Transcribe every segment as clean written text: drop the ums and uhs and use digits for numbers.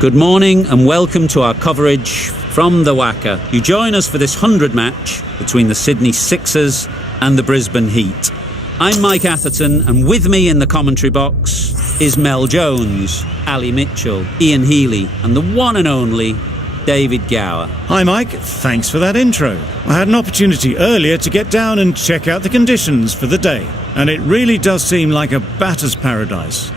Good morning and welcome to our coverage from the Wacker. You join us for this 100 match between the Sydney Sixers and the Brisbane Heat. I'm Mike Atherton, and with me in the commentary box is Mel Jones, Ali Mitchell, Ian Healy and the one and only David Gower. Hi Mike, thanks for that intro. I had an opportunity earlier to get down and check out the conditions for the day, and it really does seem like a batter's paradise.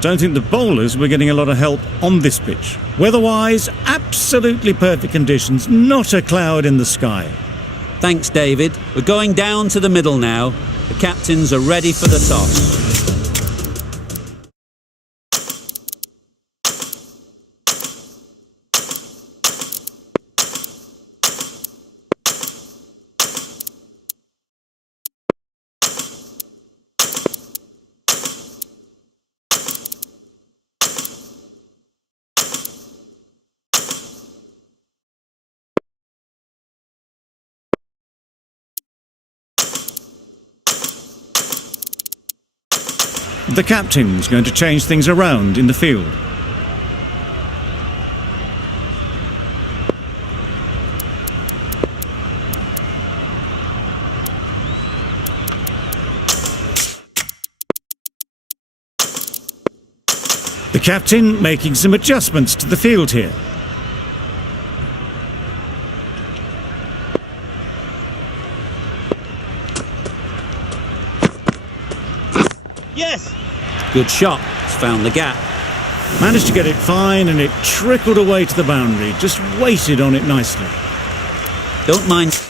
Don't think the bowlers were getting a lot of help on this pitch. Weather-wise, absolutely perfect conditions, not a cloud in the sky. Thanks, David. We're going down to the middle now. The captains are ready for the toss. The captain's going to change things around in the field. The captain making some adjustments to the field here. Yes! Good shot. It's found the gap. Managed to get it fine and it trickled away to the boundary. Just waited on it nicely. Don't mind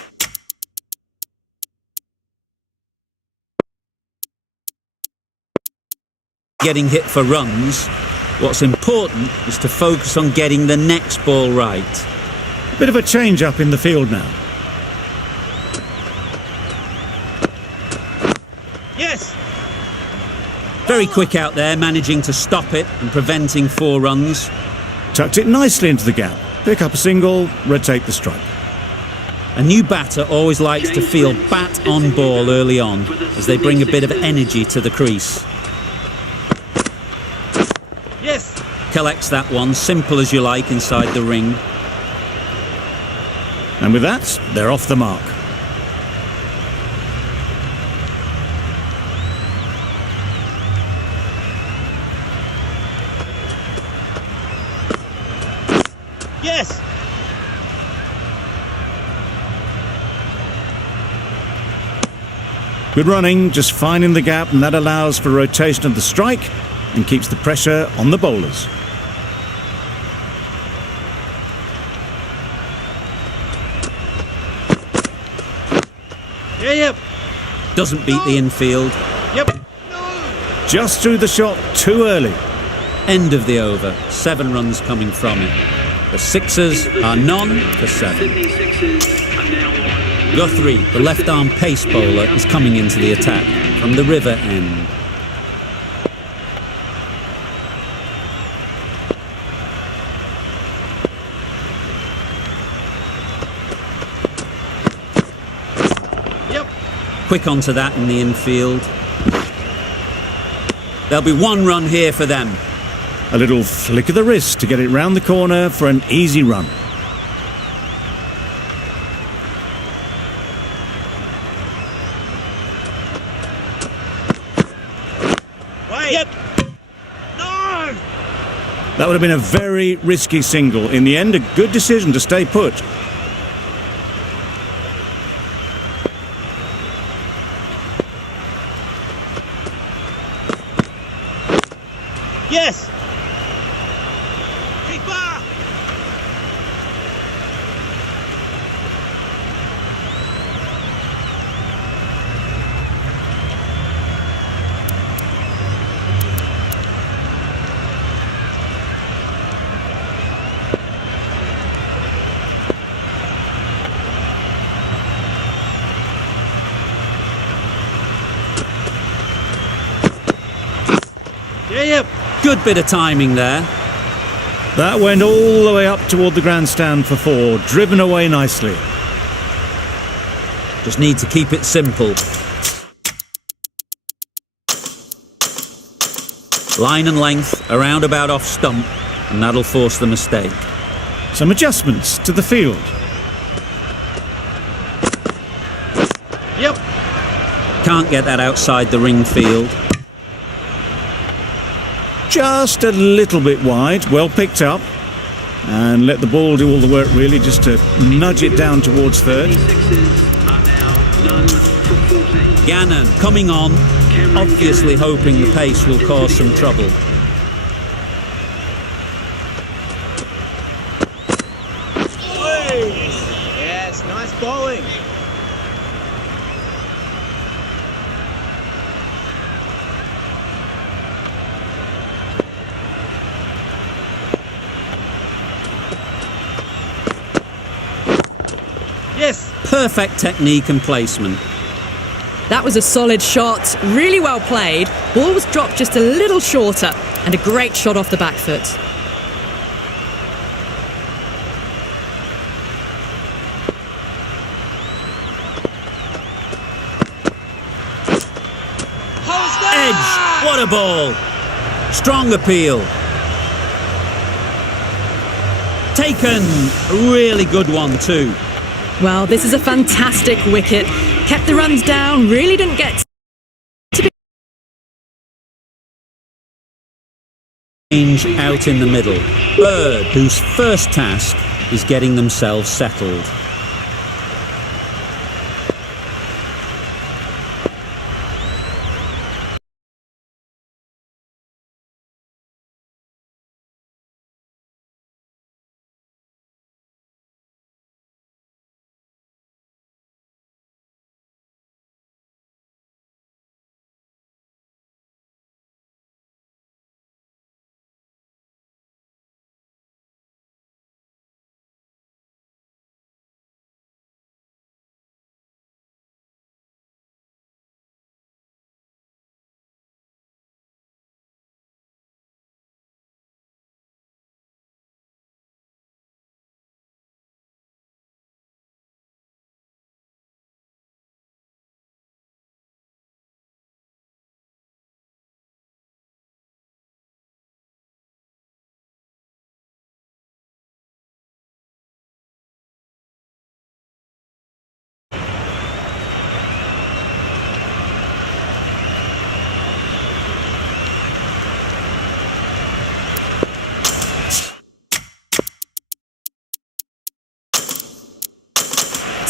getting hit for runs. What's important is to focus on getting the next ball right. A bit of a change up in the field now. Yes! Very quick out there, managing to stop it and preventing 4 runs. Tucked it nicely into the gap. Pick up a single, rotate the strike. A new batter always likes to feel bat on ball early on, as they bring a bit of energy to the crease. Yes! Collects that one, simple as you like, inside the ring. And with that, they're off the mark. Yes! Good running, just finding the gap, and that allows for rotation of the strike and keeps the pressure on the bowlers. Yep. Doesn't beat the infield. Yep. Just threw the shot too early. End of the over. 7 runs coming from it. The Sixers are none for 7. Guthrie, the left-arm pace bowler, is coming into the attack from the river end. Yep. Quick onto that in the infield. There'll be 1 run here for them. A little flick of the wrist to get it round the corner for an easy run. Wait. Yep. No! That would have been a very risky single. In the end, a good decision to stay put. Yes! Yep. Good bit of timing there. That went all the way up toward the grandstand for 4, driven away nicely. Just need to keep it simple. Line and length, around about off stump. and that'll force the mistake. Some adjustments to the field. Yep. Can't get that outside the ring field. Just a little bit wide, well picked up. And let the ball do all the work really, just to nudge it down towards third. Gannon coming on, obviously hoping the pace will cause some trouble. Yes, nice bowling. Yes. Perfect technique and placement. That was a solid shot, really well played. Ball was dropped just a little shorter, and a great shot off the back foot. Edge, what a ball! Strong appeal. Taken, a really good one too. Well, this is a fantastic wicket. Kept the runs down, really didn't get to be Change out in the middle. Bird, whose first task is getting themselves settled.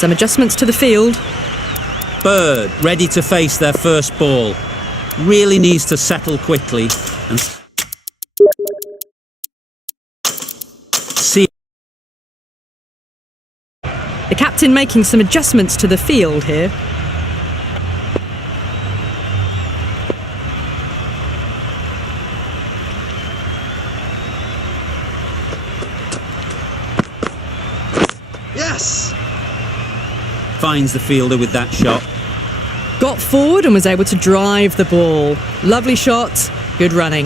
some adjustments to the field. Bird, ready to face their first ball. Really needs to settle quickly and see. The captain making some adjustments to the field here. Yes! Finds the fielder with that shot. Got forward and was able to drive the ball. Lovely shot, good running.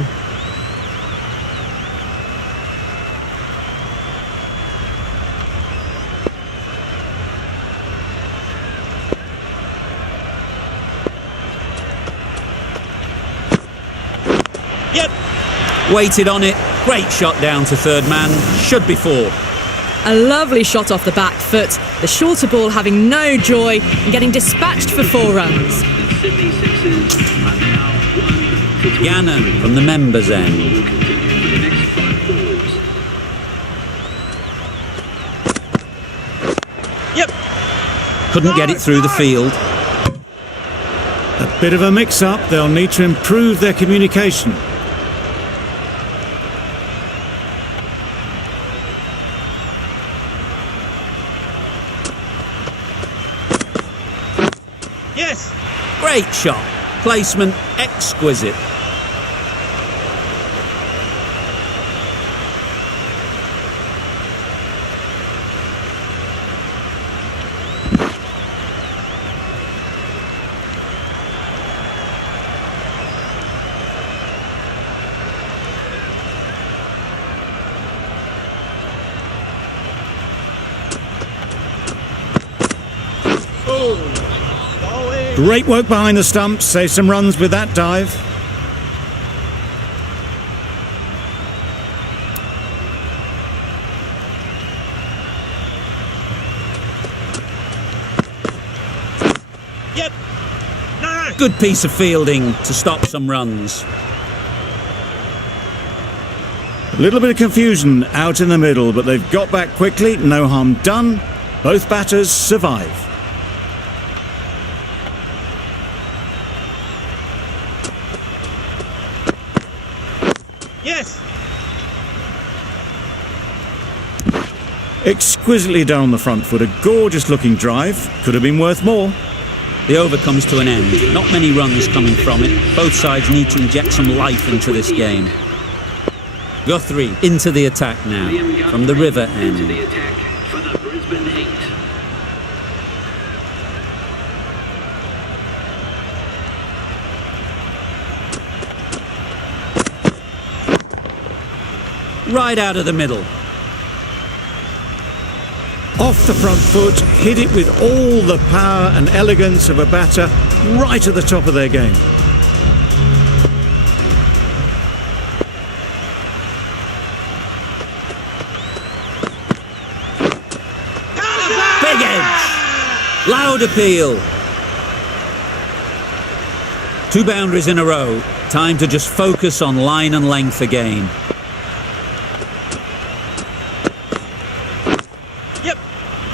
Yep! Waited on it. Great shot down to third man. Should be four. A lovely shot off the back foot. The shorter ball having no joy and getting dispatched for 4 runs. Gannon from the members' end. Yep! Couldn't get it through the field. A bit of a mix-up. They'll need to improve their communication. Yes! Great shot. Placement exquisite. Great work behind the stumps. Save some runs with that dive. Yep. No. Good piece of fielding to stop some runs. A little bit of confusion out in the middle, but they've got back quickly. No harm done. Both batters survive. Yes. Exquisitely done on the front foot. A gorgeous looking drive. Could have been worth more. The over comes to an end. Not many runs coming from it. Both sides need to inject some life into this game. Guthrie into the attack now from the river end. Into the attack for the Brisbane Heat. Right out of the middle. Off the front foot, hit it with all the power and elegance of a batter, right at the top of their game. Big edge. Loud appeal. 2 boundaries in a row. Time to just focus on line and length again. Yep.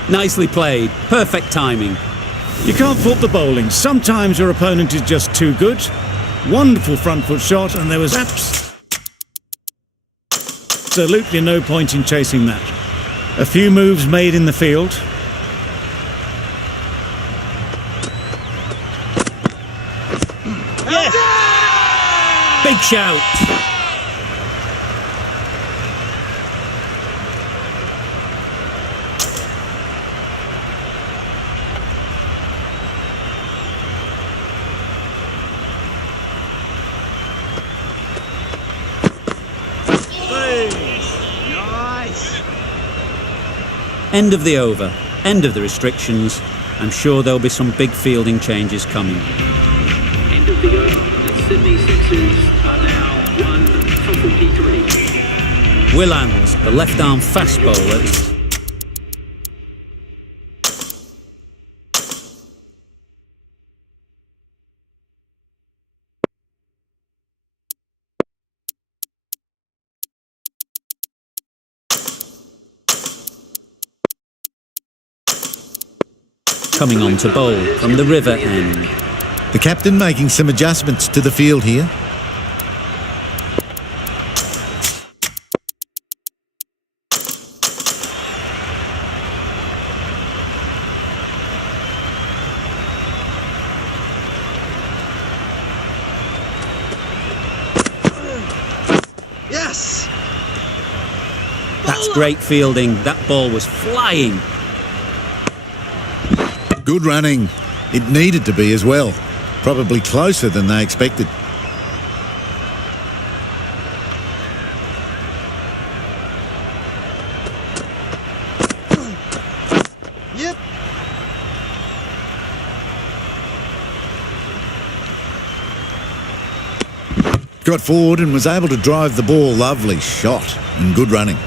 Nicely played. Perfect timing. You can't fault the bowling. Sometimes your opponent is just too good. Wonderful front foot shot, and there was absolutely no point in chasing that. A few moves made in the field. Yes. Big shout. Nice. End of the over. End of the restrictions. I'm sure there'll be some big fielding changes coming. End of the over. The Sydney Sixers are now 1 for 43. Willans, the left-arm fast bowler. Coming on to bowl from the river end. The captain making some adjustments to the field here. Yes. That's great fielding. That ball was flying. Good running. It needed to be as well. Probably closer than they expected. Yep. Got forward and was able to drive the ball. Lovely shot and good running.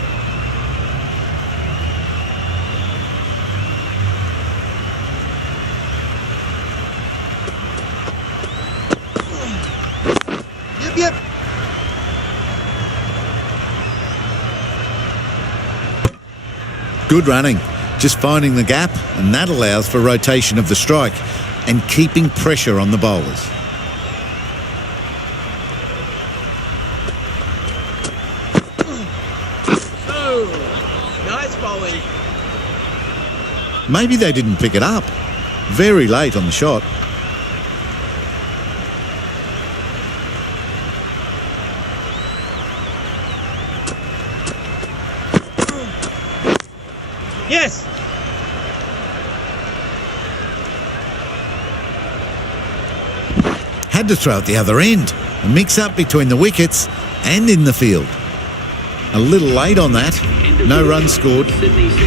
Yep. Good running. Just finding the gap, and that allows for rotation of the strike and keeping pressure on the bowlers. Oh, nice bowling. Maybe they didn't pick it up. Very late on the shot. Yes. Had to throw at the other end. A mix-up between the wickets and in the field. A little late on that. No runs scored.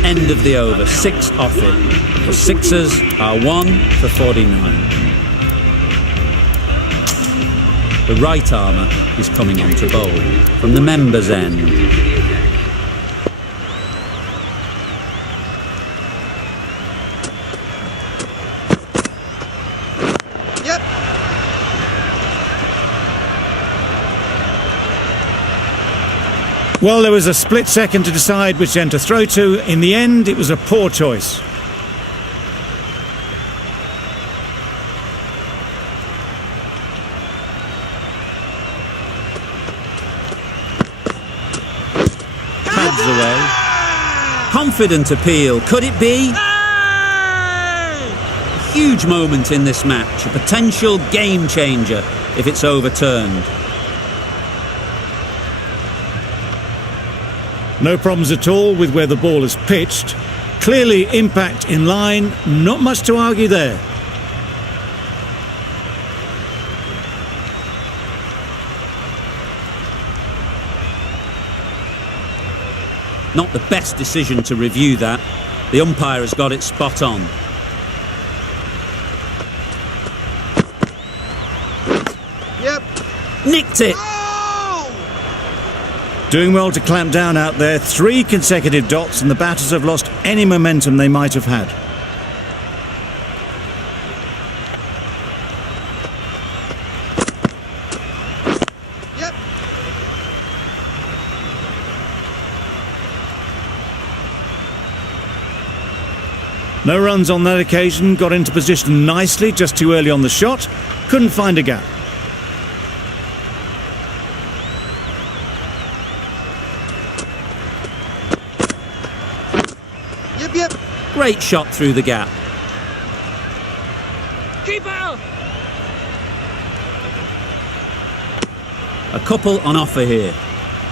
End of the over. 6 off it. The Sixers are 1 for 49. The right armour is coming on to bowl from the members' end. Well, there was a split second to decide which end to throw to. In the end, it was a poor choice. Pads away. Confident appeal. Could it be? A huge moment in this match. A potential game changer if it's overturned. No problems at all with where the ball is pitched. Clearly impact in line, not much to argue there. Not the best decision to review that. The umpire has got it spot on. Yep. Nicked it! Doing well to clamp down out there. 3 consecutive dots and the batters have lost any momentum they might have had. Yep. No runs on that occasion. Got into position nicely, just too early on the shot. Couldn't find a gap. Yep. Great shot through the gap. Keeper. A couple on offer here.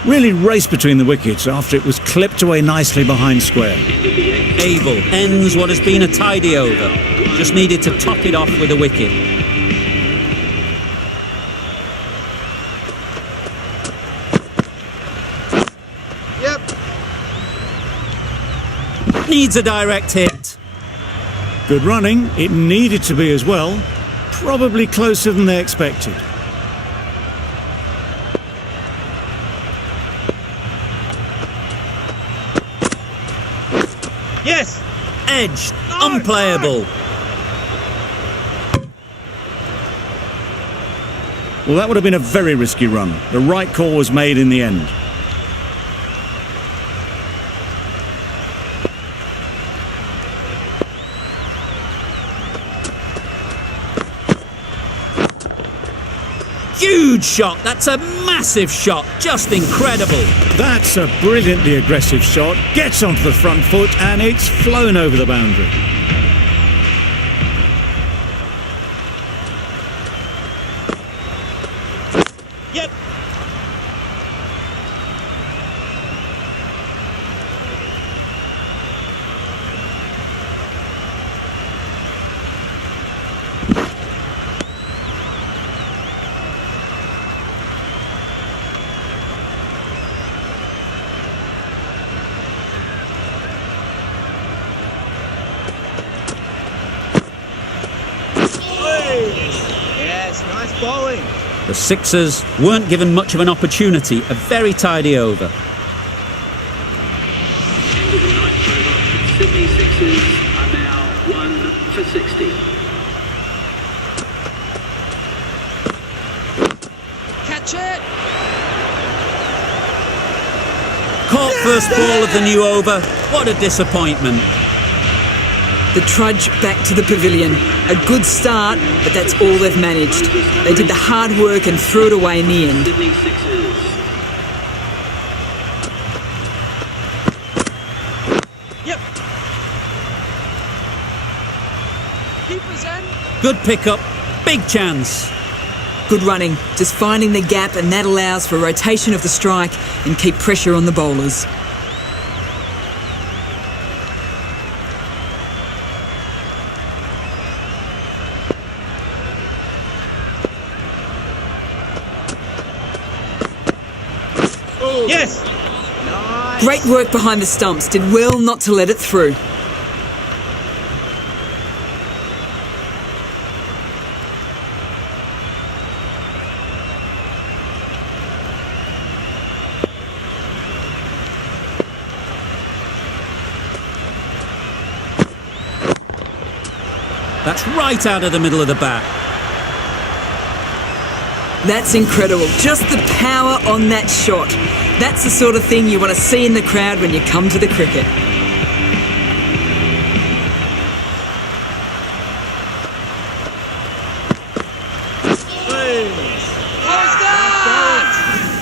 Really raced between the wickets after it was clipped away nicely behind square. Abel ends what has been a tidy over. Just needed to top it off with a wicket. Yep. Needs a direct hit. Good running. It needed to be as well. Probably closer than they expected. Yes. Edged. No, Unplayable. Well, that would have been a very risky run. The right call was made in the end. Huge shot. That's a massive shot. Just incredible. That's a brilliantly aggressive shot. Gets onto the front foot and it's flown over the boundary. Yep. Yes, nice bowling. The Sixers weren't given much of an opportunity. A very tidy over. End of the ninth over. Sydney Sixers are now 1 for 60. Catch it. Caught first ball of the new over. What a disappointment. The trudge back to the pavilion. A good start, but that's all they've managed. They did the hard work and threw it away in the end. Sydney Sixers. Yep. Keeper's in. Good pickup. Big chance. Good running, just finding the gap, and that allows for rotation of the strike and keep pressure on the bowlers. Yes. Nice. Great work behind the stumps, did well not to let it through. That's right out of the middle of the bat. That's incredible. Just the power on that shot. That's the sort of thing you want to see in the crowd when you come to the cricket.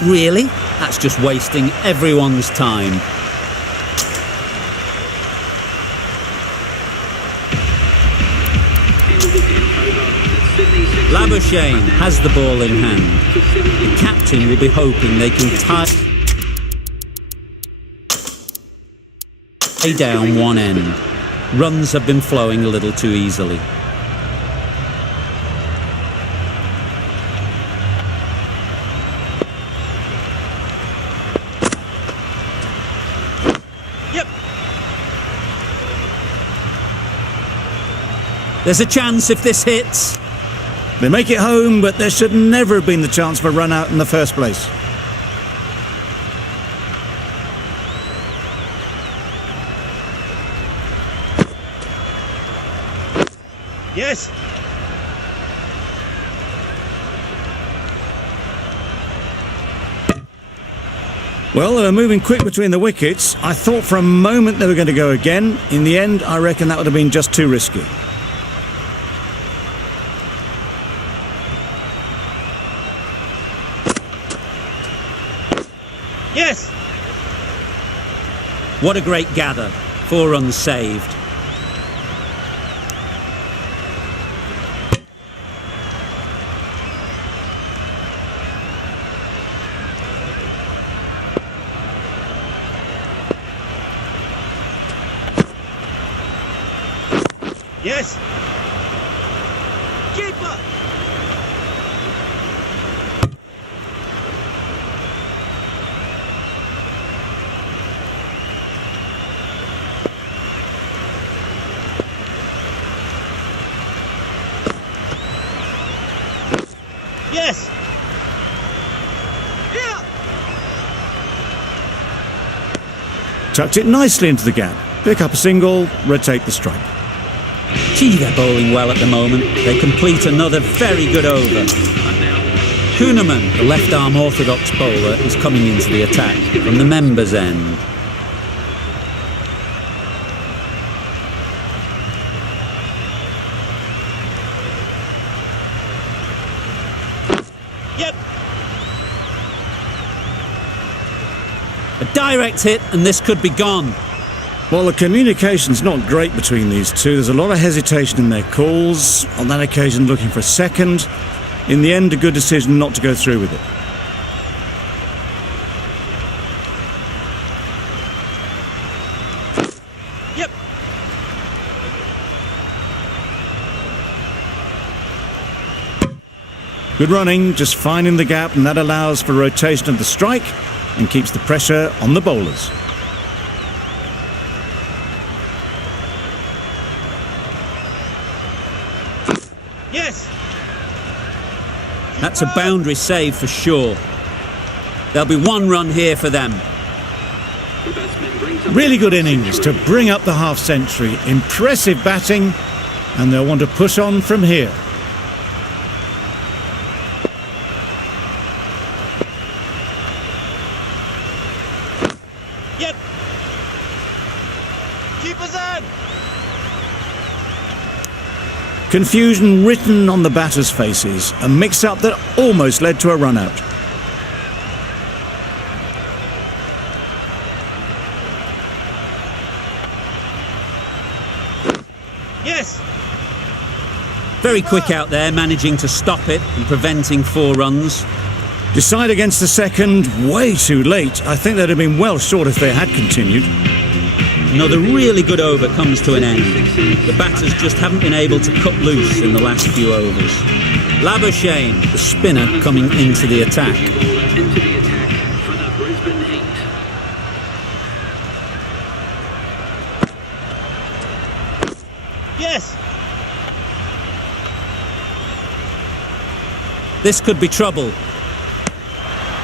Really? That's just wasting everyone's time. Labuschagne has the ball in hand. The captain will be hoping they can tie down one end. Runs have been flowing a little too easily. Yep. There's a chance if this hits. They make it home, but there should never have been the chance for a run out in the first place. Yes. Well, they were moving quick between the wickets. I thought for a moment they were going to go again. In the end, I reckon that would have been just too risky. Yes. What a great gather. 4 runs saved. Yes. Keeper. Yes. Yeah. Tucked it nicely into the gap. Pick up a single, rotate the strike. Gee, they're bowling well at the moment. They complete another very good over. Kuhnemann, the left-arm orthodox bowler, is coming into the attack from the members' end. Yep. A direct hit, and this could be gone. Well, the communication's not great between these two. There's a lot of hesitation in their calls. On that occasion, looking for a second. In the end, a good decision not to go through with it. Yep. Good running, just finding the gap, and that allows for rotation of the strike and keeps the pressure on the bowlers. Yes. That's a boundary save for sure. There'll be 1 run here for them. Really good innings to bring up the half-century. Impressive batting, and they'll want to push on from here. Yep. Keeper's in. Confusion written on the batters' faces. A mix-up that almost led to a run-out. Yes. Very quick out there, managing to stop it and preventing 4 runs. Decide against the second, way too late. I think they'd have been well short if they had continued. Another really good over comes to an end. The batters just haven't been able to cut loose in the last few overs. Labuschagne, the spinner, coming into the attack. Into the attack for the Brisbane Heat. Yes. This could be trouble.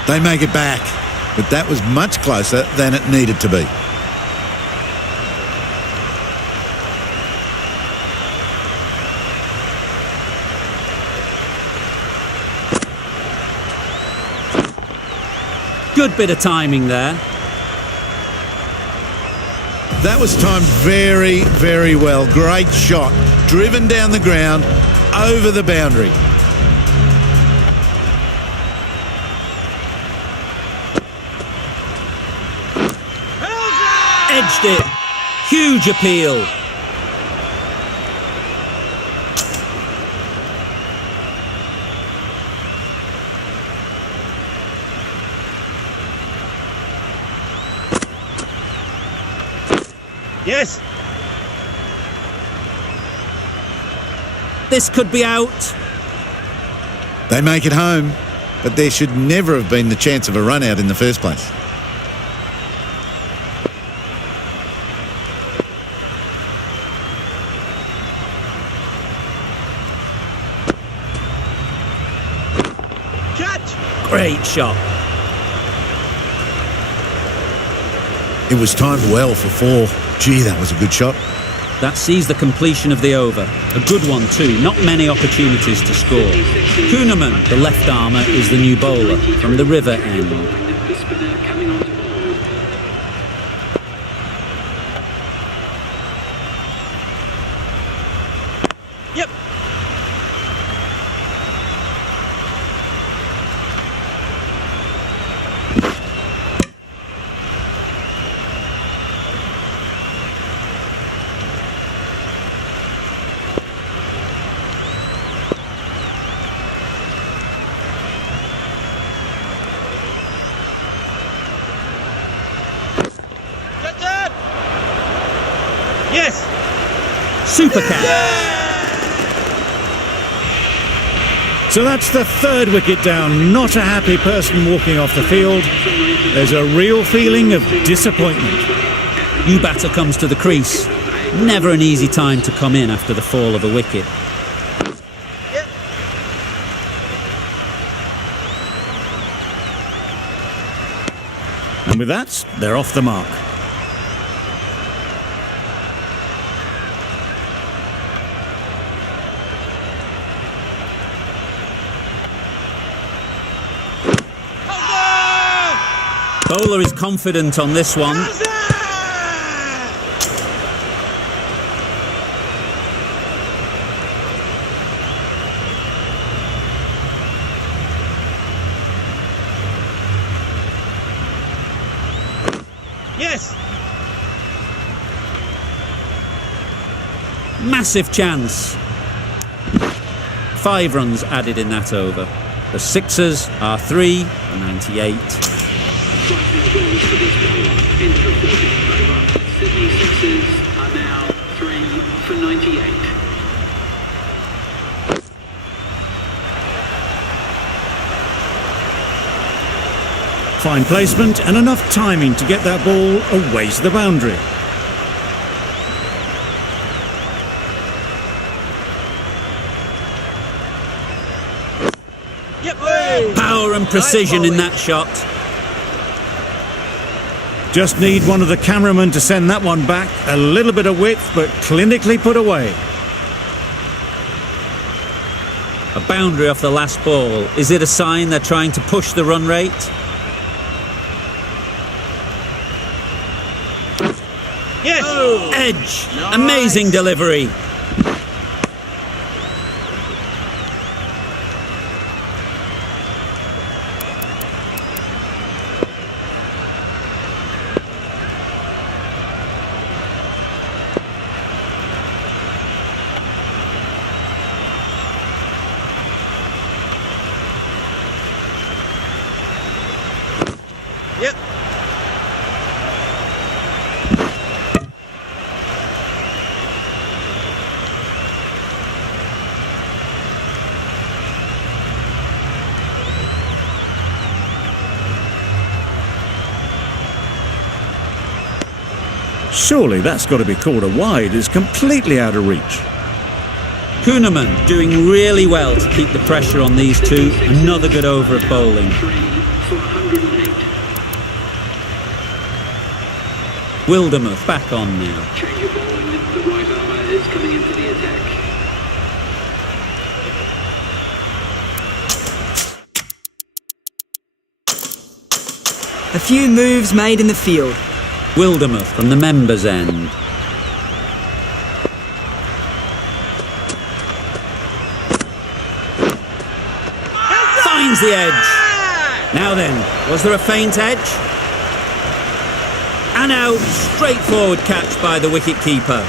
They make it back, but that was much closer than it needed to be. Good bit of timing there. That was timed very, very well. Great shot. Driven down the ground, over the boundary. Edged it. Huge appeal. Yes. This could be out. They make it home, but there should never have been the chance of a run out in the first place. Catch. Great shot. It was timed well for 4. Gee, that was a good shot. That sees the completion of the over. A good one too, not many opportunities to score. Kuhnemann, the left armour, is the new bowler from the river end. The spinner coming on to bowl. Yep. Captain. Yes. Super catch. So that's the 3rd wicket down. Not a happy person walking off the field. There's a real feeling of disappointment. New batter comes to the crease. Never an easy time to come in after the fall of a wicket. Yep. And with that, they're off the mark. Bowler is confident on this one. Yes. Massive chance. 5 runs added in that over. The Sixers are 3 for 98. Striking goals for this bowler. Into the 14th over. Sydney Sixers are now 3 for 98. Fine placement and enough timing to get that ball away to the boundary. Yep. Hey. Power and precision in that shot. Just need one of the cameramen to send that one back. A little bit of width, but clinically put away. A boundary off the last ball. Is it a sign they're trying to push the run rate? Yes. Edge. Amazing delivery. Yep. Surely that's got to be called a wide. It's completely out of reach. Kuhnemann doing really well to keep the pressure on these two. Another good over of bowling. 3 for 108. Wildermuth back on now. Change of bowling. The right armour is coming into the attack. A few moves made in the field. Wildermuth from the members' end. Finds the edge. Now then, was there a feint edge? And out, straightforward catch by the wicket-keeper.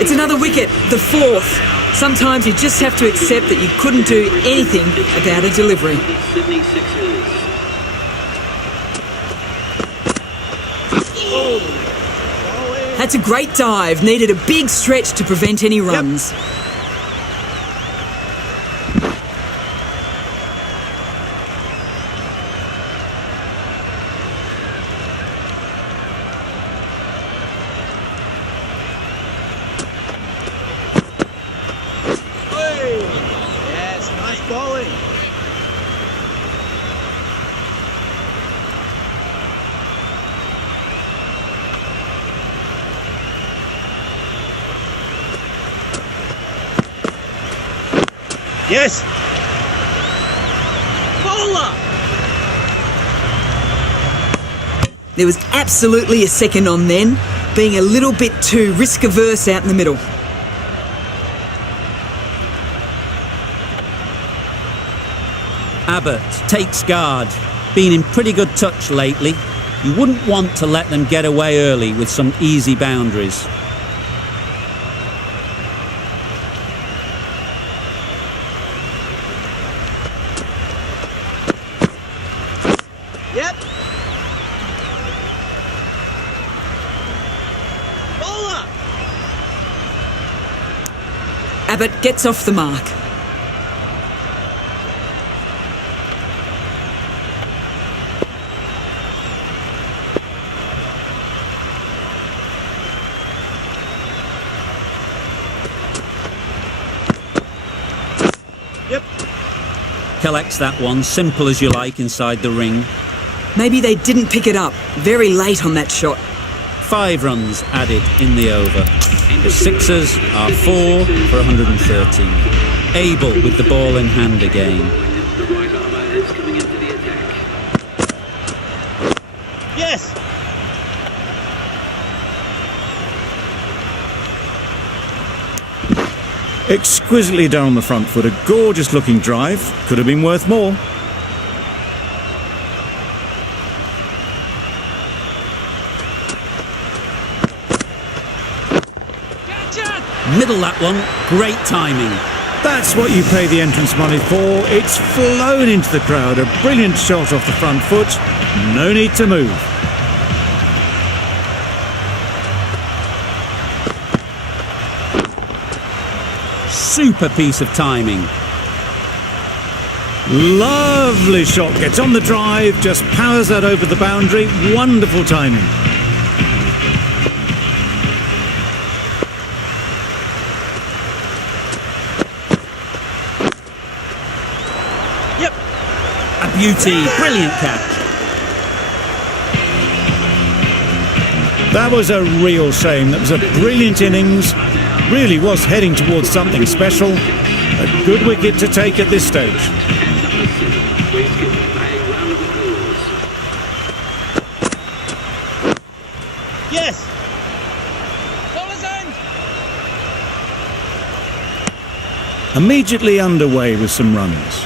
It's another wicket, the fourth. Sometimes you just have to accept that you couldn't do anything about a delivery. Sydney Sixers. That's a great dive. Needed a big stretch to prevent any runs. Yes, nice bowling. Yes. Bowler. There was absolutely a second on then, being a little bit too risk-averse out in the middle. Abbott takes guard. Been in pretty good touch lately. You wouldn't want to let them get away early with some easy boundaries. Yep. Bowler. Abbott gets off the mark. Yep. Collects that one, simple as you like, inside the ring. Maybe they didn't pick it up. Very late on that shot. 5 runs added in the over. The Sixers are 4 for 113. Abel with the ball in hand again. The right armour is coming into the attack. Yes. Exquisitely down the front foot, a gorgeous looking drive. Could have been worth more. Middle that one, great timing. That's what you pay the entrance money for. It's flown into the crowd. A brilliant shot off the front foot. No need to move. Super piece of timing. Lovely shot. Gets on the drive, just powers that over the boundary. Wonderful timing. Yep. A beauty, brilliant catch. That was a real shame. That was a brilliant innings. Really was heading towards something special. A good wicket to take at this stage. Please give them a round of applause. Yes. Bowler's end. Immediately underway with some runs.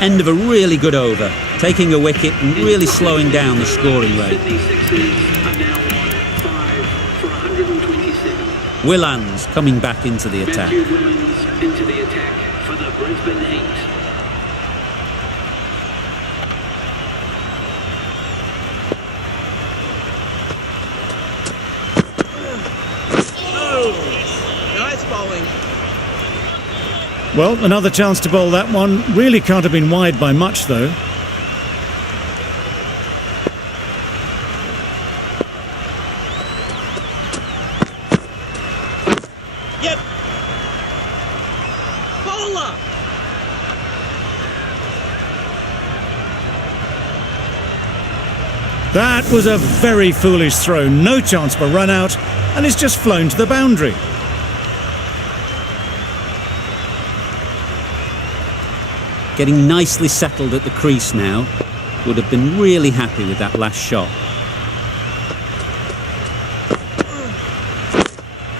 End of a really good over. Taking a wicket and really slowing down the scoring rate. Sydney Sixers are now on 5 for 127. Willans coming back into the attack. Matthew Willans into the attack for the Brisbane Heat. Oh, nice bowling. Well, another chance to bowl that one. Really can't have been wide by much, though. Yep. Bowler. That was a very foolish throw. No chance for run out, and it's just flown to the boundary. Getting nicely settled at the crease now. would have been really happy with that last shot.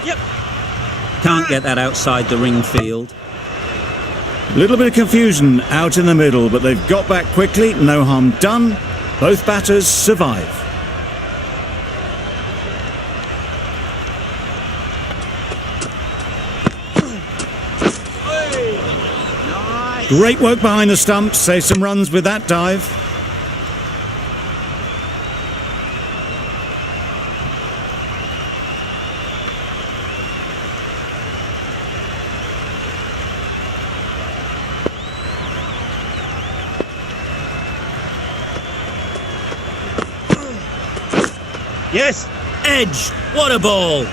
Yep. Can't get that outside the ring field. A little bit of confusion out in the middle, but they've got back quickly. No harm done. Both batters survive. Nice. Great work behind the stumps. Save some runs with that dive. Yes. Edge! What a ball!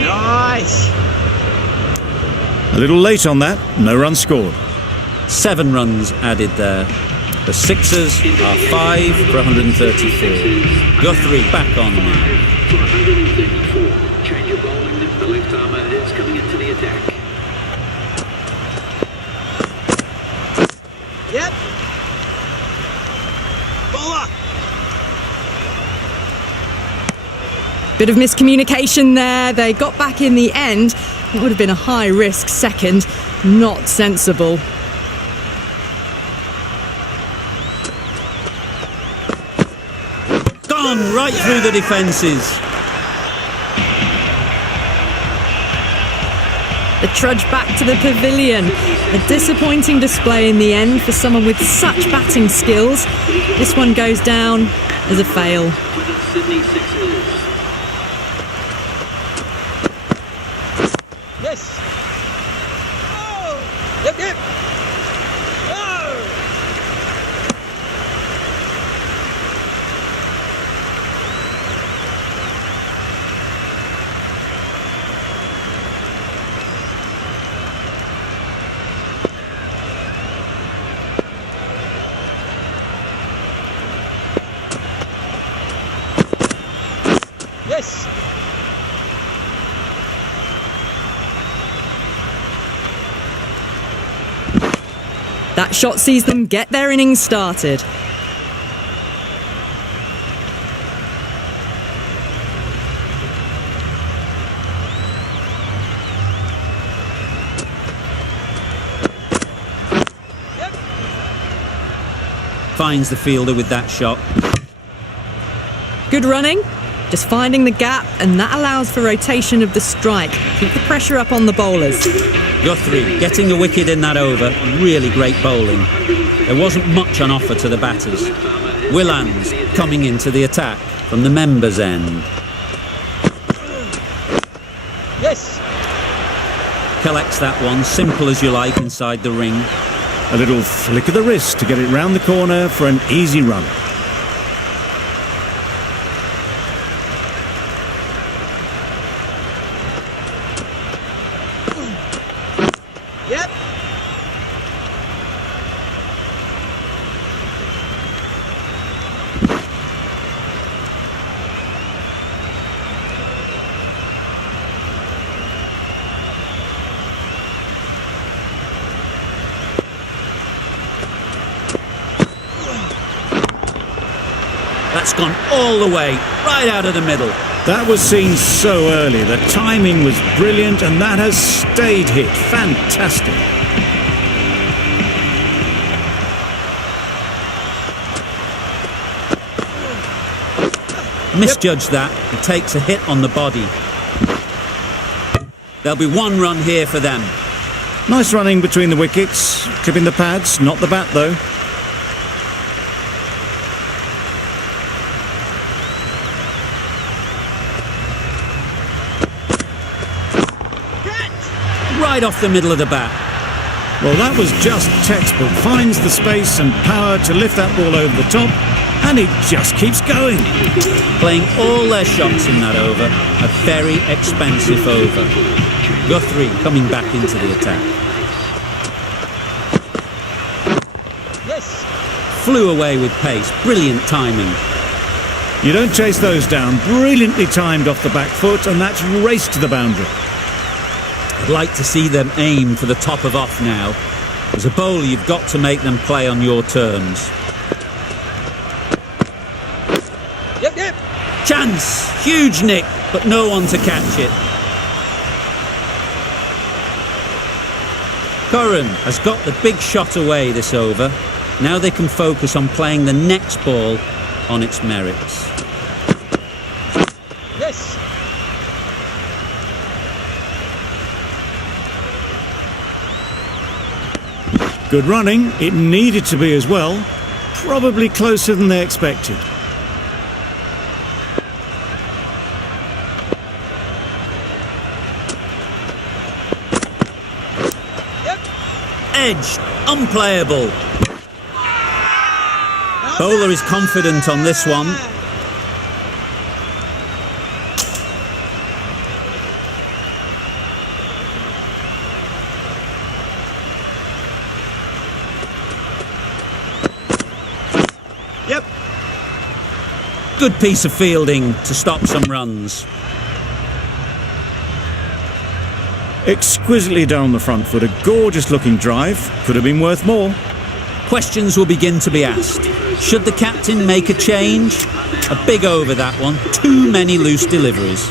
Nice. A little late on that. No run scored. 7 runs added there. The Sixers are 5 for 134. Guthrie back on now. For 134. Change of bowling. The left armour is coming into the attack. Yep. Bowler. Bit of miscommunication there. They got back in the end. It would have been a high-risk second. Not sensible. Gone right through the defences. The trudge back to the pavilion. A disappointing display in the end for someone with such batting skills. This one goes down as a fail. With the Sydney Sixers. Yes. Oh. Yep, yep. Oh. That shot sees them get their innings started. Finds the fielder with that shot. Good running, just finding the gap, and that allows for rotation of the strike. Keep the pressure up on the bowlers. Guthrie getting the wicket in that over. Really great bowling. There wasn't much on offer to the batters. Willands coming into the attack from the members' end. Yes. Collects that one, simple as you like, inside the ring. A little flick of the wrist to get it round the corner for an easy run. Yep. That's gone all the way, right out of the middle. That was seen so early. The timing was brilliant and that has stayed hit. Fantastic. Misjudged that. He takes a hit on the body. There'll be one run here for them. Nice running between the wickets. Clipping the pads, not the bat though. Right off the middle of the bat. Well, that was just textbook. Finds the space and power to lift that ball over the top, and it just keeps going. Playing all their shots in that over. A very expensive over. Guthrie coming back into the attack. Yes. Flew away with pace. Brilliant timing. You don't chase those down. Brilliantly timed off the back foot, and that's raced to the boundary. I'd like to see them aim for the top of off now. As a bowler, you've got to make them play on your terms. Yep, yep. Chance! Huge nick, but no one to catch it. Curran has got the big shot away this over. Now they can focus on playing the next ball on its merits. Yes. Good running. It needed to be as well. Probably closer than they expected. Yep. Edged, unplayable. Bowler is confident on this one. Yep. Good piece of fielding to stop some runs. Exquisitely down the front foot. A gorgeous looking drive. Could have been worth more. Questions will begin to be asked. Should the captain make a change? A big over that one. Too many loose deliveries.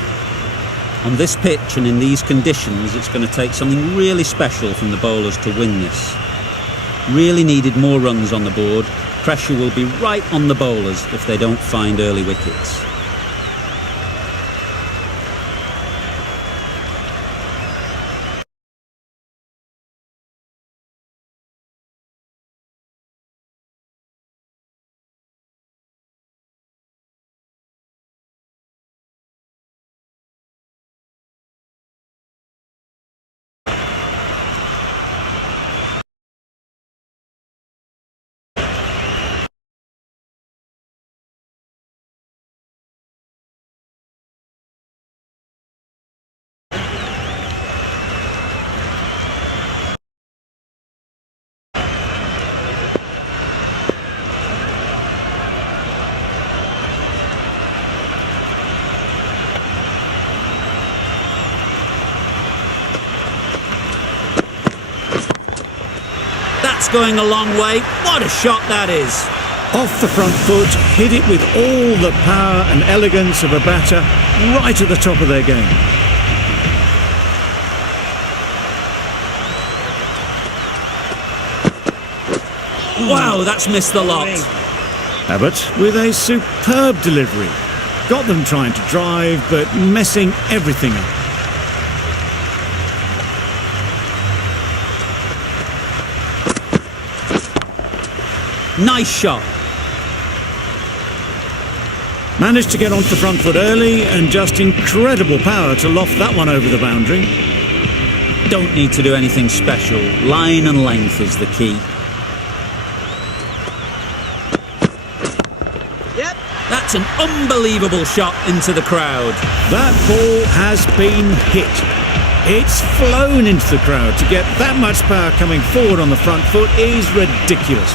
On this pitch and in these conditions, it's going to take something really special from the bowlers to win this. Really needed more runs on the board. Pressure will be right on the bowlers if they don't find early wickets. That's going a long way. What a shot that is. Off the front foot, hit it with all the power and elegance of a batter, right at the top of their game. Wow, that's missed the lot. Abbott with a superb delivery. Got them trying to drive, but messing everything up. Nice shot. Managed to get onto the front foot early and just incredible power to loft that one over the boundary. Don't need to do anything special. Line and length is the key. Yep. That's an unbelievable shot into the crowd. That ball has been hit. It's flown into the crowd. To get that much power coming forward on the front foot is ridiculous.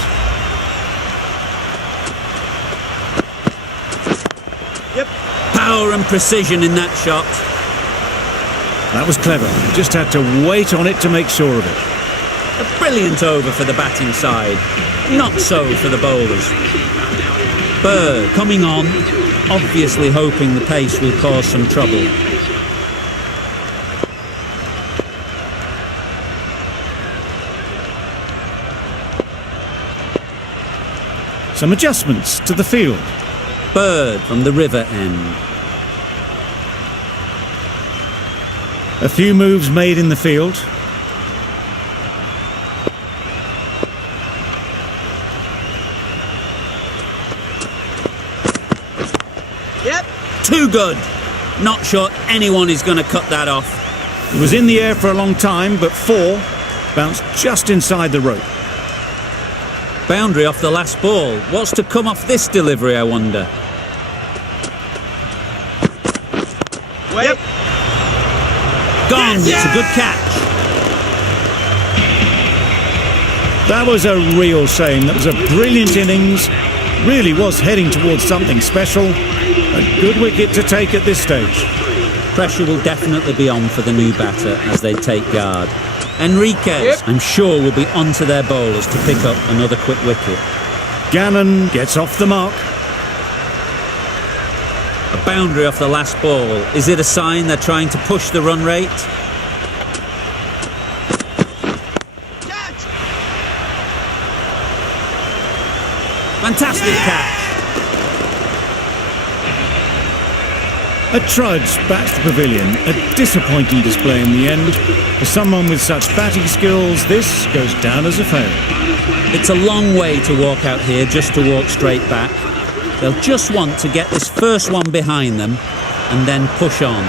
Power and precision in that shot. That was clever. Just had to wait on it to make sure of it. A brilliant over for the batting side. Not so for the bowlers. Bird coming on, obviously hoping the pace will cause some trouble. Some adjustments to the field. Bird from the river end. A few moves made in the field. Yep. Too good. Not sure anyone is going to cut that off. It was in the air for a long time, but 4 bounced just inside the rope. Boundary off the last ball. What's to come off this delivery, I wonder? Wait. Yep. Gone. It's a good catch. That was a real shame. That was a brilliant innings. Really was heading towards something special. A good wicket to take at this stage. Pressure will definitely be on for the new batter as they take guard. Enriquez, I'm sure, will be onto their bowlers to pick up another quick wicket. Gannon gets off the mark. A boundary off the last ball. Is it a sign they're trying to push the run rate? Catch. Fantastic catch. A trudge back to the pavilion. A disappointing display in the end. For someone with such batting skills, this goes down as a fail. It's a long way to walk out here just to walk straight back. They'll just want to get this first one behind them and then push on.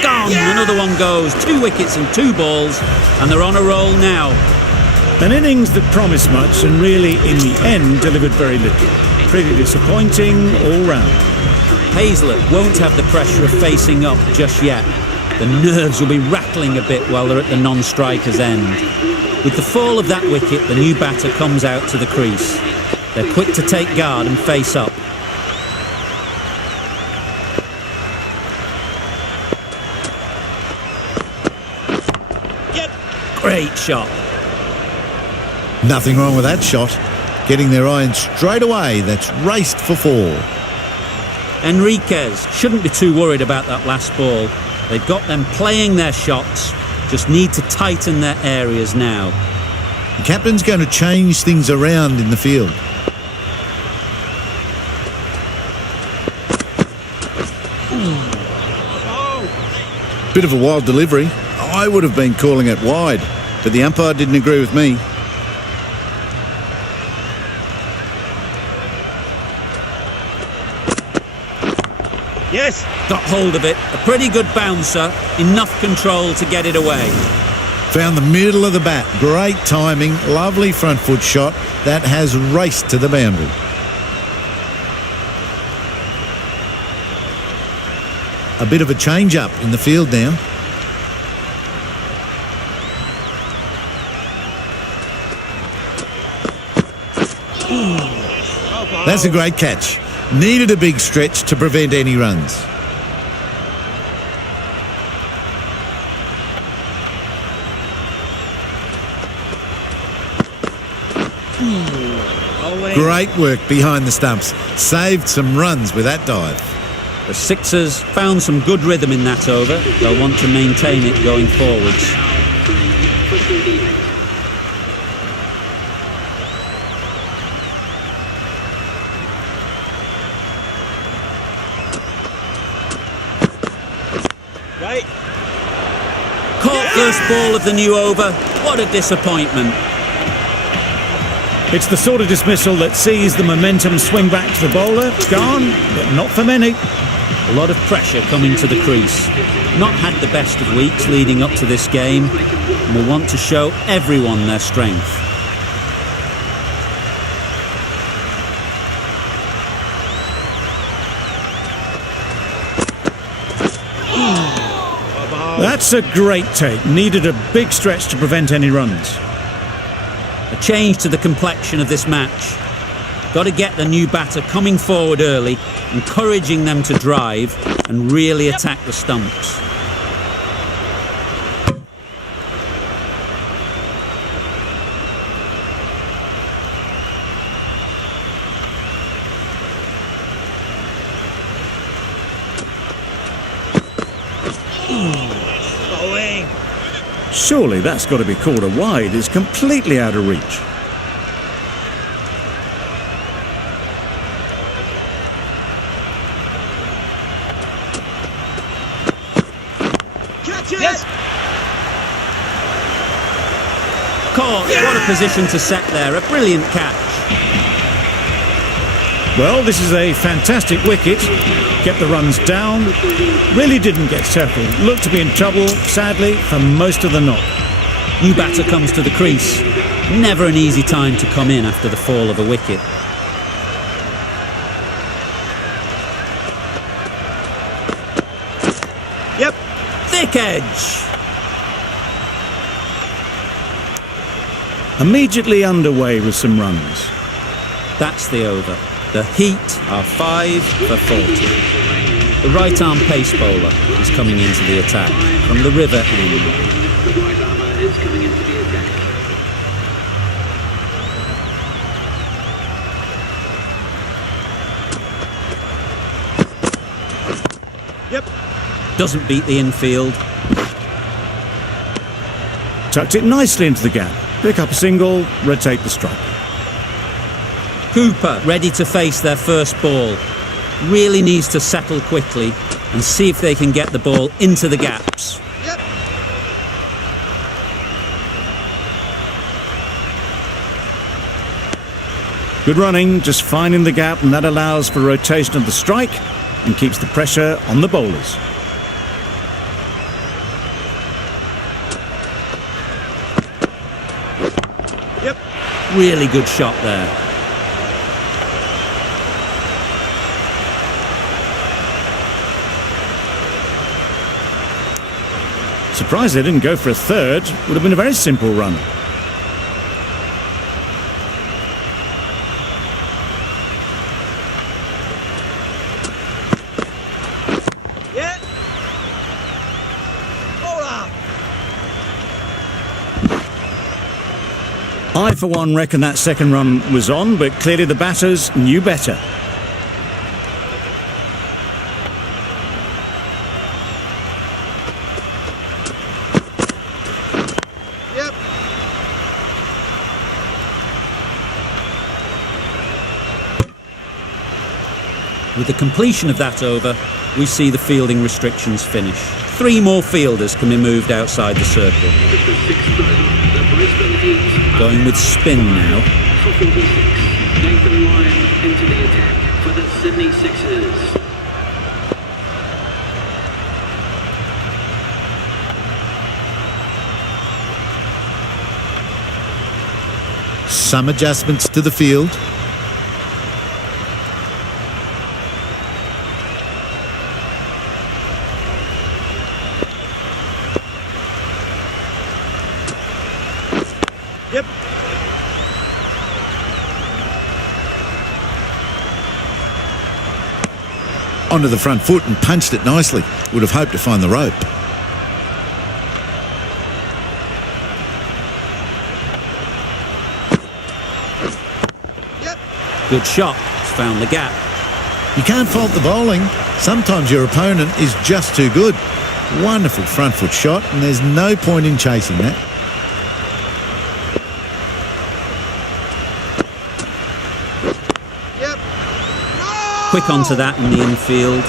Gone! Another one goes. 2 wickets and 2 balls, and they're on a roll now. An innings that promised much and really, in the end, delivered very little. Pretty disappointing all round. Hazlett won't have the pressure of facing up just yet. The nerves will be rattling a bit while they're at the non-striker's end. With the fall of that wicket, the new batter comes out to the crease. They're quick to take guard and face up. Yep. Great shot. Nothing wrong with that shot. Getting their iron straight away. That's raced for 4. Enriquez shouldn't be too worried about that last ball. They've got them playing their shots, just need to tighten their areas now. The captain's going to change things around in the field. Bit of a wild delivery. I would have been calling it wide, but the umpire didn't agree with me. Yes. Got hold of it. A pretty good bouncer. Enough control to get it away. Found the middle of the bat. Great timing. Lovely front foot shot. That has raced to the boundary. A bit of a change-up in the field now. That's a great catch. Needed a big stretch to prevent any runs. Bowling. Great work behind the stumps. Saved some runs with that dive. The Sixers found some good rhythm in that over. They'll want to maintain it going forwards. Now 3 for 48. Right. Caught first ball of the new over. What a disappointment. It's the sort of dismissal that sees the momentum swing back to the bowler. Gone, but not for many. A lot of pressure coming to the crease. Not had the best of weeks leading up to this game, and will want to show everyone their strength. That's a great take. Needed a big stretch to prevent any runs. A change to the complexion of this match. Got to get the new batter coming forward early, encouraging them to drive and really attack the stumps. Bowling. Surely that's got to be called a wide. It's completely out of reach. Catch it. Yes. Caught. What a position to set there. A brilliant catch. Well, this is a fantastic wicket. Kept the runs down. Really didn't get settled. Looked to be in trouble, sadly, for most of the knock. New batter comes to the crease. Never an easy time to come in after the fall of a wicket. Yep. Thick edge. Immediately underway with some runs. That's the over. The Heat are 5 for 40. The right-arm pace bowler is coming into the attack from the river end. The right armour is coming into the attack. Yep. Doesn't beat the infield. Tucked it nicely into the gap. Pick up a single, rotate the strike. Cooper ready to face their first ball. Really needs to settle quickly and see if they can get the ball into the gaps. Yep. Good running, just finding the gap, and that allows for rotation of the strike and keeps the pressure on the bowlers. Yep. Really good shot there. Surprised they didn't go for a third. Would have been a very simple run. Yeah. Bowler. I, for one, reckon that second run was on, but clearly the batters knew better. Yep. With the completion of that over, we see the fielding restrictions finish. 3 more fielders can be moved outside the circle. It's the 6th over. The Brisbane Heat Going with spin now. for 46. Nathan Lyon into the attack for the Sydney Sixers. Some adjustments to the field. Yep. Onto the front foot and punched it nicely. Would have hoped to find the rope. Good shot. It's found the gap. You can't fault the bowling. Sometimes your opponent is just too good. Wonderful front foot shot, and there's no point in chasing that. Yep. Quick onto that in the infield.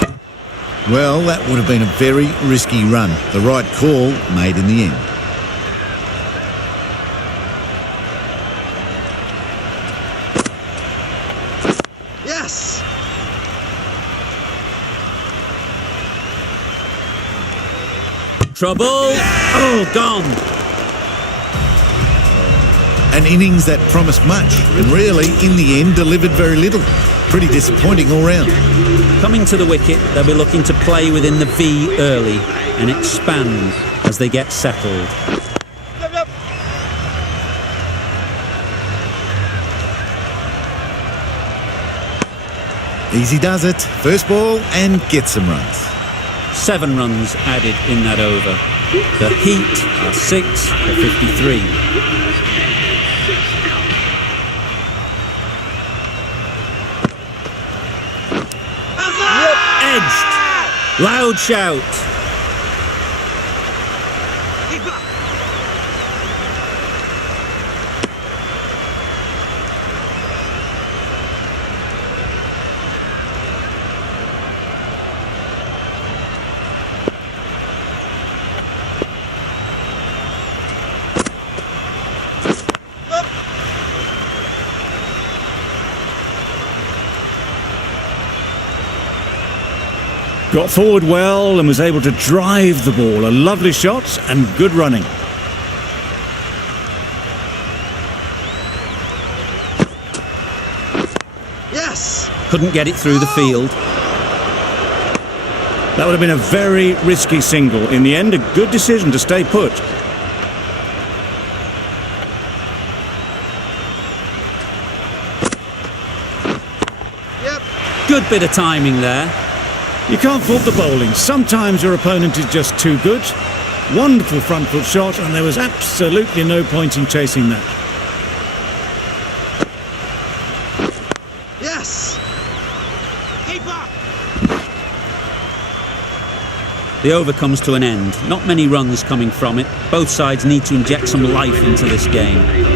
Well, that would have been a very risky run. The right call made in the end. Yes. Trouble. Oh, gone. An innings that promised much and really, in the end, delivered very little. Pretty disappointing all round. Coming to the wicket, they'll be looking to play within the V early and expand as they get settled. Yep, yep. Easy does it. First ball and gets some runs. 7 runs added in that over. The Heat are 6 for 53. Edged. Loud shout. Got forward well and was able to drive the ball. A lovely shot and good running. Yes. Couldn't get it through the field. That would have been a very risky single. In the end, a good decision to stay put. Yep. Good bit of timing there. You can't fault the bowling. Sometimes your opponent is just too good. Wonderful front foot shot, and there was absolutely no point in chasing that. Yes. Keeper. The over comes to an end. Not many runs coming from it. Both sides need to inject some life into this game. End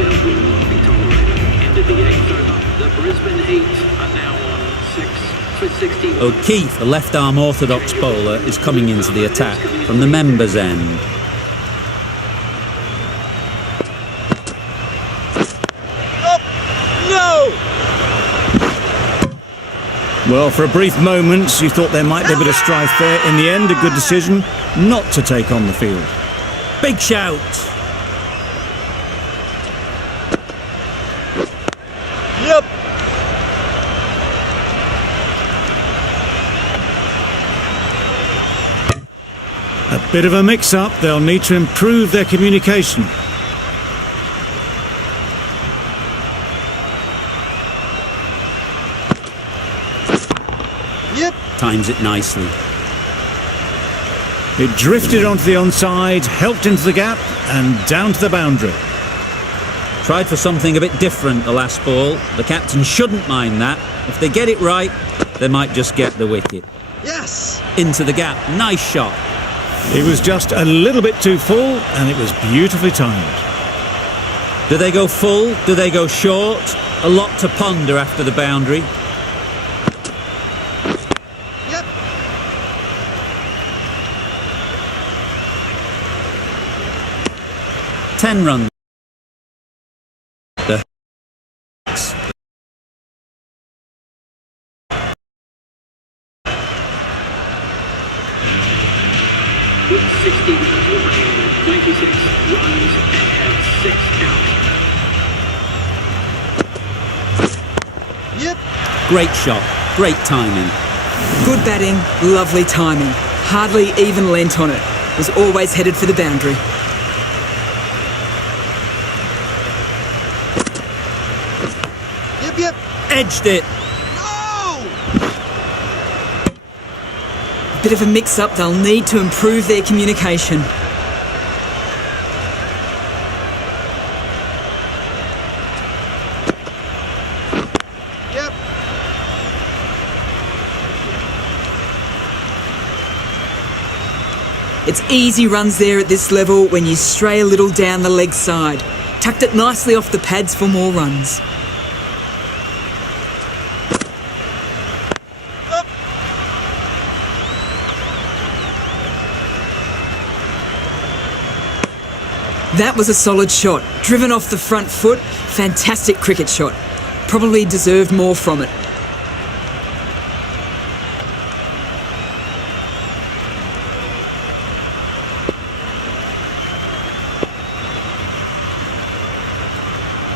of the 8th over. The Brisbane Heat are now on 6 for 60. O'Keefe, a left-arm orthodox bowler, is coming into the attack from the members' end. No. Well, for a brief moment, you thought there might be a bit of strife there. In the end, a good decision not to take on the field. Big shout. Yep. A bit of a mix-up. They'll need to improve their communication. Yep. Times it nicely. It drifted onto the onside, helped into the gap, and down to the boundary. Tried for something a bit different the last ball. The captain shouldn't mind that. If they get it right, they might just get the wicket. Yes. Into the gap. Nice shot. It was just a little bit too full, and it was beautifully timed. Do they go full? Do they go short? A lot to ponder after the boundary. Yep. Ten runs. The With 60 minutes remaining, 96 runs and 6 out. Yep. great shot. Great timing. Good batting, lovely timing. Hardly even lent on it. Was always headed for the boundary. Yep, yep. Edged it. No! Bit of a mix-up, they'll need to improve their communication. Yep. It's easy runs there at this level when you stray a little down the leg side. Tucked it nicely off the pads for more runs. That was a solid shot. Driven off the front foot. Fantastic cricket shot. Probably deserved more from it.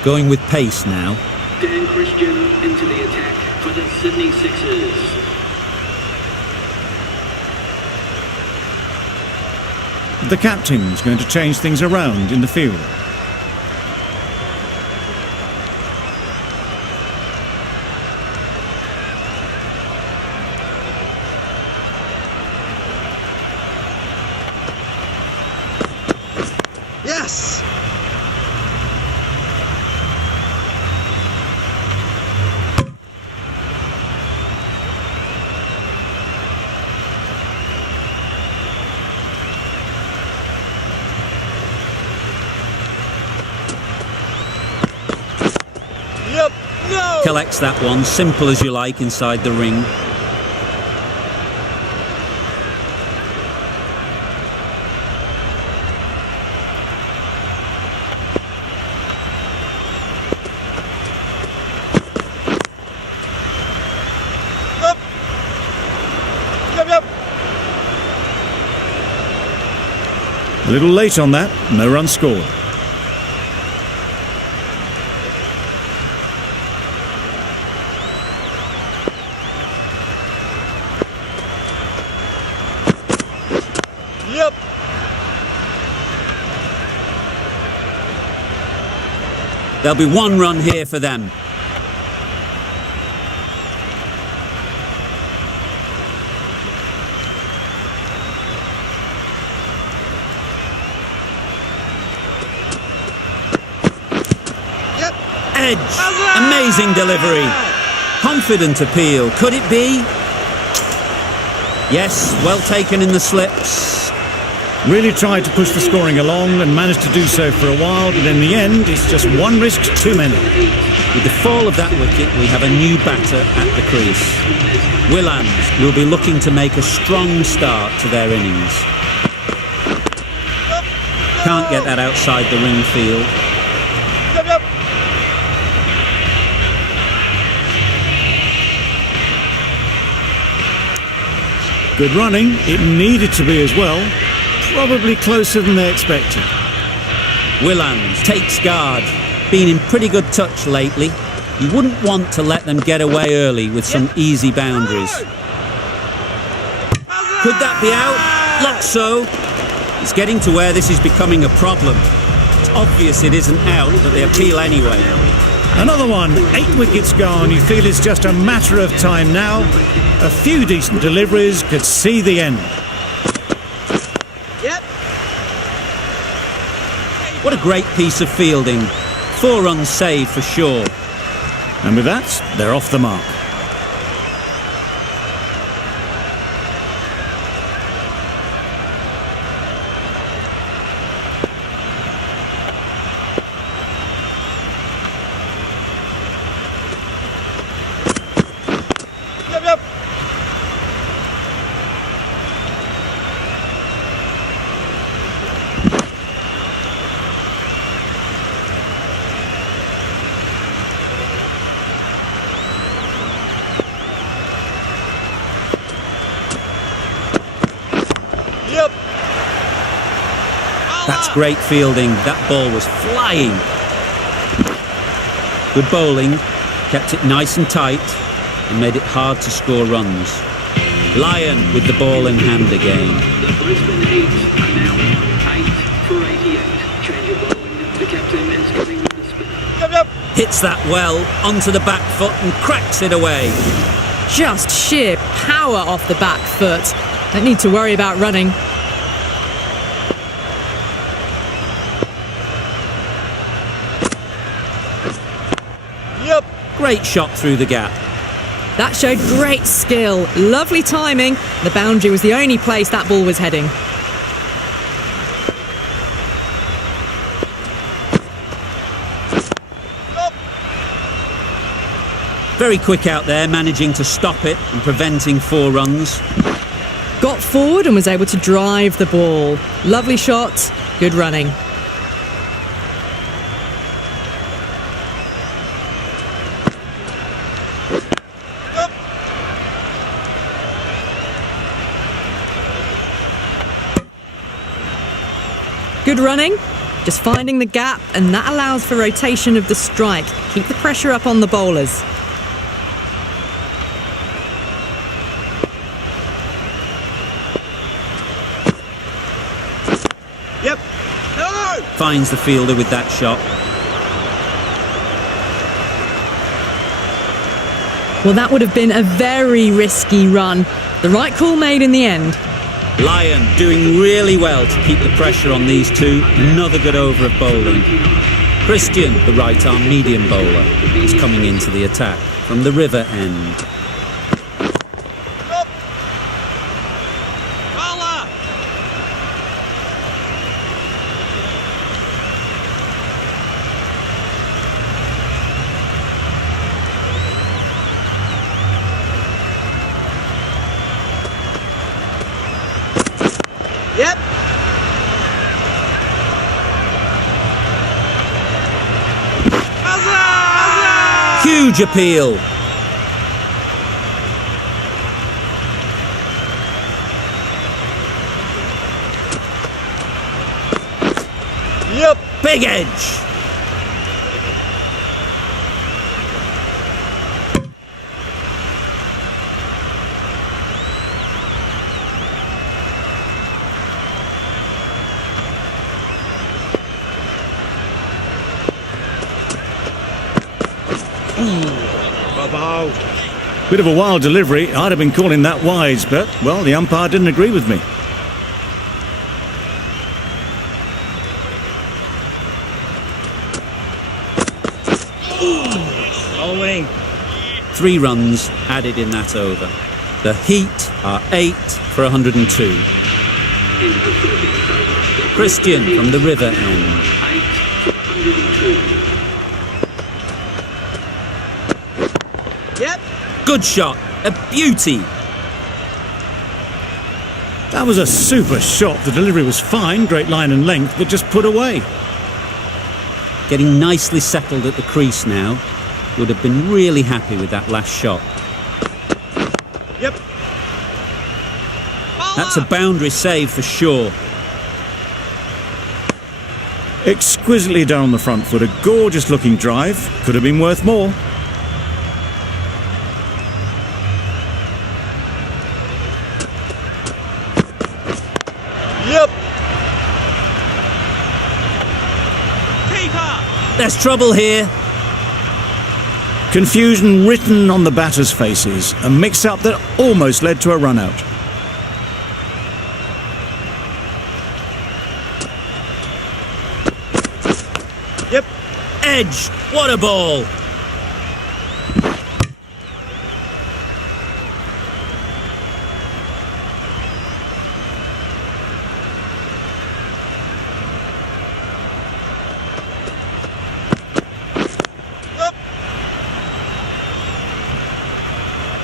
Going with pace now. Dan Christian into the attack for the Sydney Sixers. The captain's going to change things around in the field. Yes! Yep! No! Collects that one, simple as you like, inside the ring. Up! Yep! A little late on that, no run scored. Yep! There'll be one run here for them. Yep! Edge. Amazing delivery. Confident appeal. Could it be? Yes, well taken in the slips. Really tried to push the scoring along and managed to do so for a while, but in the end, it's just one risk too many. With the fall of that wicket, we have a new batter at the crease. Willands will be looking to make a strong start to their innings. Can't get that outside the ring field. Yep! Good running, it needed to be as well. Probably closer than they expected. Willands takes guard. Been in pretty good touch lately. You wouldn't want to let them get away early with some easy boundaries. Could that be out? Looks so. It's getting to where this is becoming a problem. It's obvious it isn't out, but they appeal anyway. Another one, 8 wickets gone. You feel it's just a matter of time now. A few decent deliveries could see the end. Yep! What a great piece of fielding. 4 runs saved for sure. And with that, they're off the mark. Yep! Yep! That's great fielding. That ball was flying. Good bowling. Kept it nice and tight and made it hard to score runs. Lyon with the ball in hand again. The Brisbane Heat are now 8 for 88. Change of bowling. The captain is coming with the spin. Yep! Hits that well onto the back foot and cracks it away. Just sheer power off the back foot. Don't need to worry about running. Yep! Great shot through the gap. That showed great skill. Lovely timing. The boundary was the only place that ball was heading. Very quick out there, managing to stop it and preventing 4 runs. Got forward and was able to drive the ball. Lovely shot, good running. Good running, just finding the gap, and that allows for rotation of the strike. Keep the pressure up on the bowlers. Yep. No! Finds the fielder with that shot. Well, that would have been a very risky run. The right call made in the end. Lyon doing really well to keep the pressure on these two. Another good over of bowling. Christian, the right-arm medium bowler, is coming into the attack from the river end. Up! Bowler! Yep. Huge appeal. Yep. Big edge. Bit of a wild delivery. I'd have been calling that wise, but, well, the umpire didn't agree with me. Bowling. 3 runs added in that over. The Heat are 8 for 102. Christian from the river end. 8 for 102. Yep. Good shot. A beauty. That was a super shot. The delivery was fine, great line and length, but just put away. Getting nicely settled at the crease now. Would have been really happy with that last shot. Yep. That's a boundary save for sure. Exquisitely done on the front foot. A gorgeous looking drive. Could have been worth more. Yep. There's trouble here. Confusion written on the batters' faces. A mix-up that almost led to a run-out. Yep. Edge. What a ball. Up.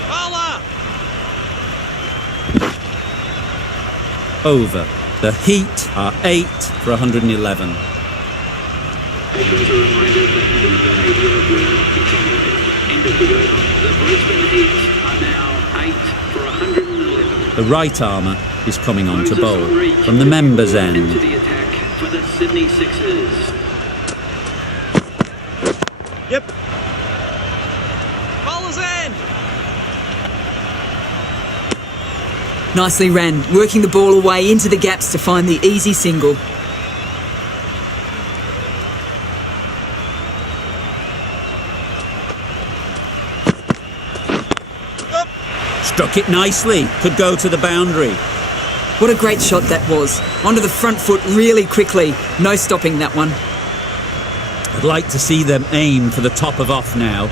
Bowler. Over. The Heat are 8 for 111. As a reminder that the behaviour will not be tolerated. End of the over. The Brisbane Heat are now 8 for 111. The right armour is coming on to bowl from the members' end. Into the attack for the Sydney Sixers. Yep. Bowler's end. Nicely ran, working the ball away into the gaps to find the easy single. Up. Struck it nicely. Could go to the boundary. What a great shot that was. Onto the front foot really quickly. No stopping that one. I'd like to see them aim for the top of off now.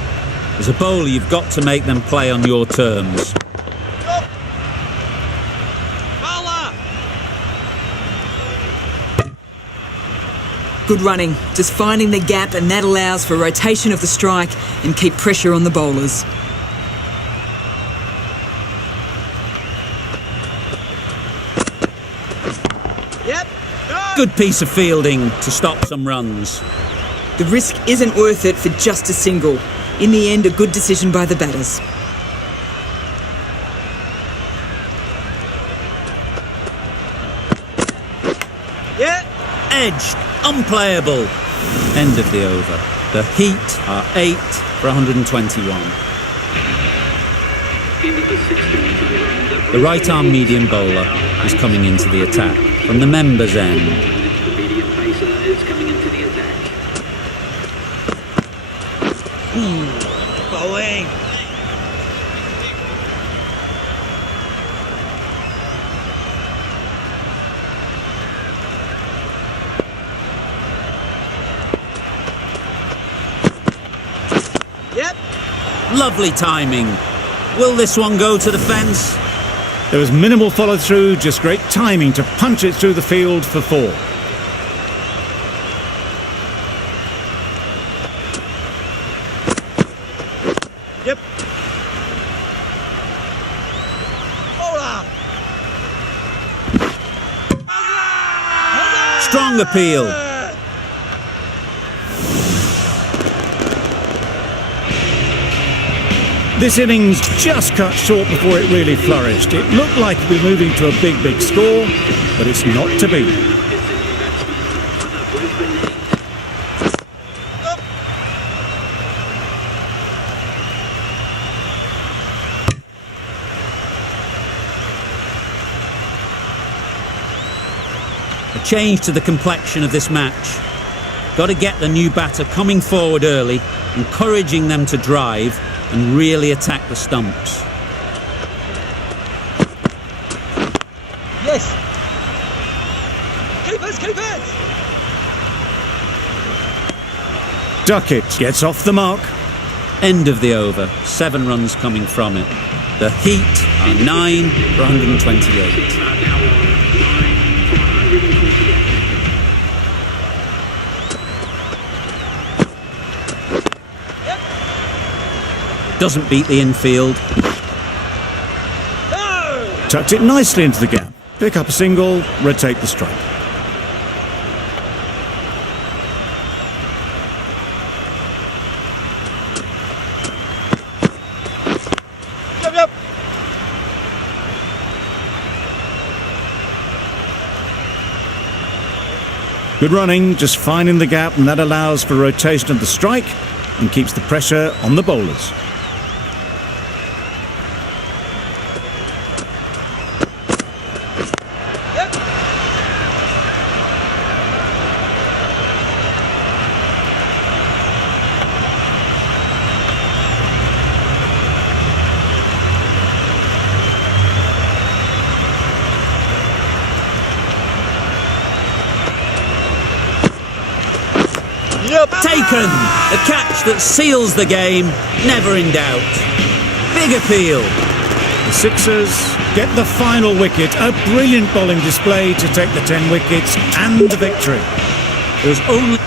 As a bowler, you've got to make them play on your terms. Up. Bowler. Good running, just finding the gap, and that allows for rotation of the strike and keep pressure on the bowlers. Yep. Go. Good piece of fielding to stop some runs. The risk isn't worth it for just a single. In the end, a good decision by the batters. Yeah. Edged, unplayable. End of the over. The Heat are 8 for 121. The right-arm medium bowler is coming into the attack from the members' end. The medium pacer is coming into the attack. Bowling. Yep. Lovely timing. Will this one go to the fence? There was minimal follow-through, just great timing to punch it through the field for 4. Yep. Bowler. Strong appeal. This innings just cut short before it really flourished. It looked like we'd be moving to a big score, but it's not to be. A change to the complexion of this match. Got to get the new batter coming forward early, encouraging them to drive and really attack the stumps. Yes. Keepers, keepers. Duckett gets off the mark. End of the over. 7 runs coming from it. The Heat are 9 for 128. Doesn't beat the infield. No. Tucked it nicely into the gap. Pick up a single, rotate the strike. Yep, yep. Good running, just finding the gap, and that allows for rotation of the strike and keeps the pressure on the bowlers. Yep. Taken! The catch that seals the game, never in doubt. Big appeal. The Sixers get the final wicket. A brilliant bowling display to take the 10 wickets and the victory. There's only